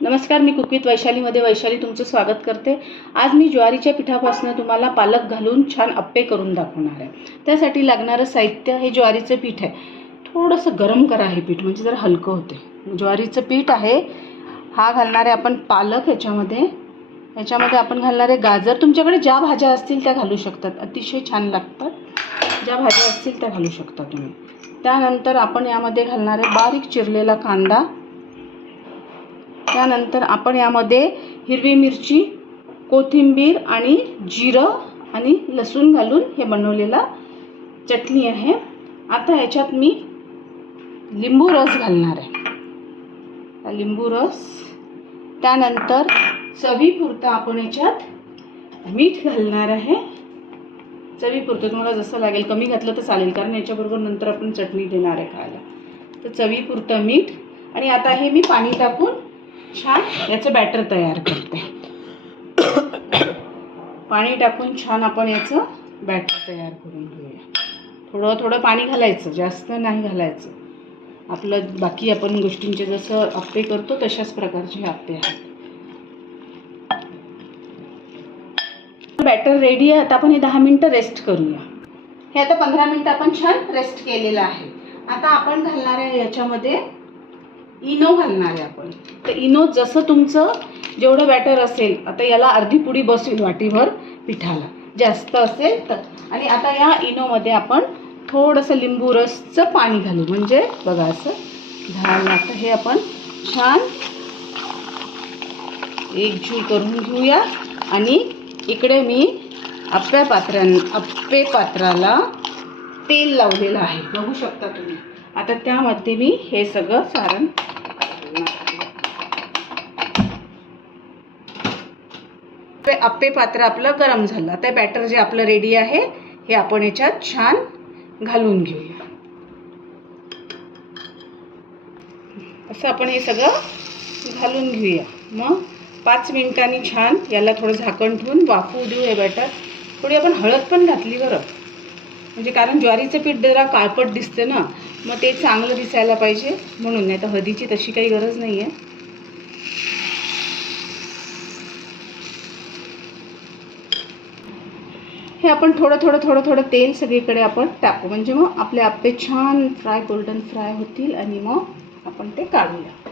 नमस्कार मी कुकवित वैशालीमध्ये. वैशाली तुमचं स्वागत करते. आज मी ज्वारीच्या पिठापासून तुम्हाला पालक घालून छान अप्पे करून दाखवणार आहे. त्यासाठी लागणारं साहित्य हे ज्वारीचं पीठ आहे. थोडंसं गरम करा हे पीठ म्हणजे जरा हलकं होते. ज्वारीचं पीठ आहे. हा घालणार आहे आपण पालक ह्याच्यामध्ये. ह्याच्यामध्ये आपण घालणारे गाजर. तुमच्याकडे ज्या भाज्या असतील त्या घालू शकतात. अतिशय छान लागतात. ज्या भाज्या असतील त्या घालू शकता तुम्ही. त्यानंतर आपण यामध्ये घालणारे बारीक चिरलेला कांदा. त्यानंतर आपण यामध्ये हिरवी मिरची कोथिंबीर आणि जिरं आणि लसूण घालून हे बनवलेला चटणी आहे. आता ह्याच्यात मी लिंबू रस घालणार आहे. लिंबू रस. त्यानंतर चवीपुरतं आपण याच्यात मीठ घालणार आहे. चवीपुरतं तुम्हाला जसं लागेल कमी घातलं तर चालेल कारण याच्याबरोबर नंतर आपण चटणी देणार आहे खायला. तर चवीपुरतं मीठ. आणि आता हे मी पाणी टाकून छान. याचं बॅटर तयार करते. पाणी टाकून छान आपण याचं बॅटर तयार करून घेऊया. थोडं थोडं पाणी घालायचं. जास्त नाही घालायचं. आपलं बाकी आपण गोष्टींचे जसं आप्पे करतो तशाच प्रकारचे हे आप्पे आहेत. बॅटर रेडी आहे. आता आपण हे दहा मिनटं रेस्ट करूया. हे आता पंधरा मिनटं आपण छान रेस्ट केलेलं आहे. आता आपण घालणार आहे याच्यामध्ये इनो घालणार आहे आपण. तर इनो जसं तुमचं जेवढं बॅटर असेल आता याला अर्धी पुडी बसवेल वाटीभर पिठाला. जास्त असेल तर. आणि आता या इनोमध्ये आपण थोडंसं लिंबू रसचं पाणी घालू. म्हणजे बघा असं झालं आता हे आपण छान एकजीव करून घेऊया. आणि इकडे मी आप्या पात्रां आप्पे पात्राला तेल लावलेलं आहे. बघू शकता तुम्ही. आता त्यामध्ये मी हे सगळं सारण आप्पे- आप्पे पात्र आपलं गरम झालं. आता बॅटर जे आपलं रेडी आहे हे आपण याच्यात छान घालून घेऊया. असं आपण हे सगळं घालून घेऊया. मग पाच मिनिटांनी छान याला थोडं झाकण ठेवून वाफू देऊ हे बॅटर थोडी आपण हळद पण घातली बरं. म्हणजे कारण ज्वारीचं पीठ जरा काळपट दिसतं ना मग ते चांगलं दिसायला पाहिजे. म्हणून नाही तर हळदीची तशी काही गरज नाही आहे हे आपण थोडं थोडं थोडं थोडं तेल सगळीकडे आपण टाकू. म्हणजे मग आपले आप्पे छान फ्राय गोल्डन फ्राय होतील आणि मग आपण ते काढूया.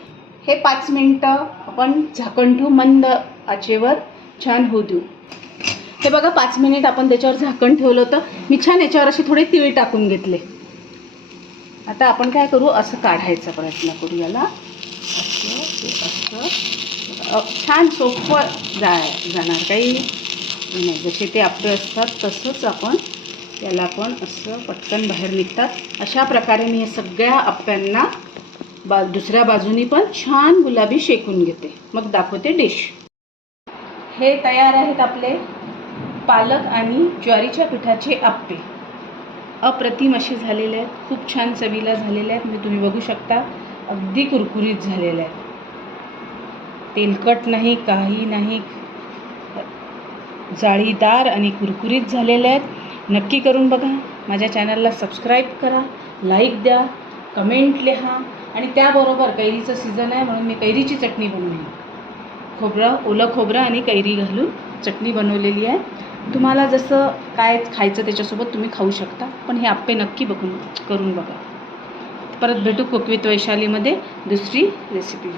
हे पाच मिनटं आपण झाकण ठेवू मंद आचेवर छान होऊ देऊ. हे बघा पाच मिनिट आपण त्याच्यावर झाकण ठेवलं होतं. मी छान याच्यावर असे थोडे तिळ टाकून घेतले. आता आपण काय करू? असं काढायचा प्रयत्न करू याला. असं असं. छान सोपं जा जाणार काही. नाही जसे ते आपले असतात तसंच आपण त्याला पण असं पटकन बाहेर निघतात. अशा प्रकारे मी या सगळ्या आप्यांना बा दुसऱ्या बाजूनी पण छान गुलाबी शेकून घेते. मग दाखवते डिश हे तयार आहेत आपले. पालक आणि ज्वारीच्या पिठाचे आप्पे. अप्रतिम असे झालेले आहेत. खूप छान चवीला झालेले आहेत. म्हणजे तुम्ही बघू शकता अगदी कुरकुरीत झालेले आहेत. तेलकट नाही काही नाही. जाळीदार आणि कुरकुरीत झालेले आहेत. नक्की करून बघा. माझ्या चॅनलला सबस्क्राईब करा लाईक द्या कमेंट लिहा. आणि त्याबरोबर कैरीचं सीझन आहे म्हणून मी कैरीची चटणी बनवली. खोबरं ओलं खोबरं आणि कैरी घालून चटणी बनवलेली आहे. तुम्हाला जसं काय खायचं त्याच्यासोबत तुम्ही खाऊ शकता पण हे आप्पे नक्की बघून करून बघा. परत भेटू कुकवित वैशालीमध्ये दुसरी रेसिपी